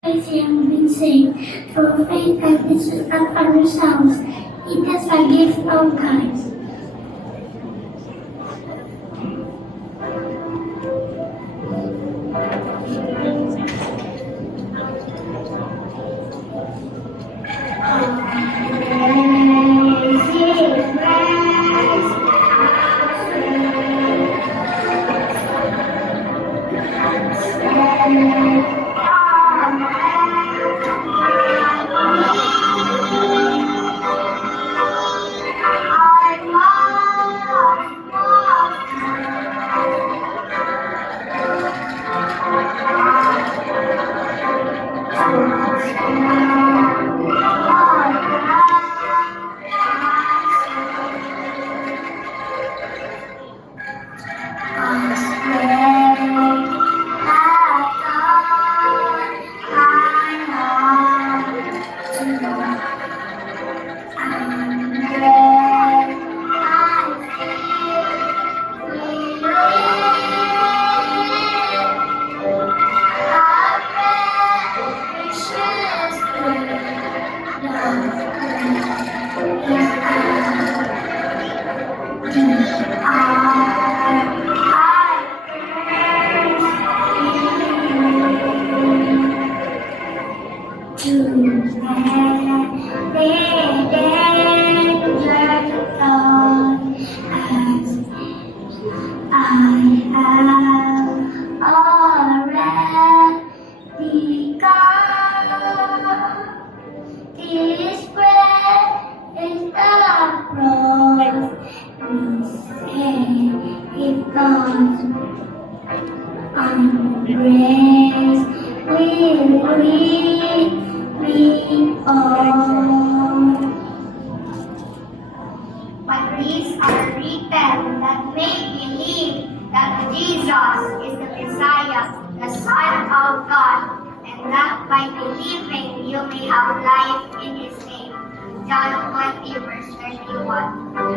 Praise Him, been saved through faith and this is not from yourselves. It is a gift of God. But these are written that may believe that Jesus is the Messiah, the Son of God, and that by believing you may have life in His name. John 20, verse 2:21.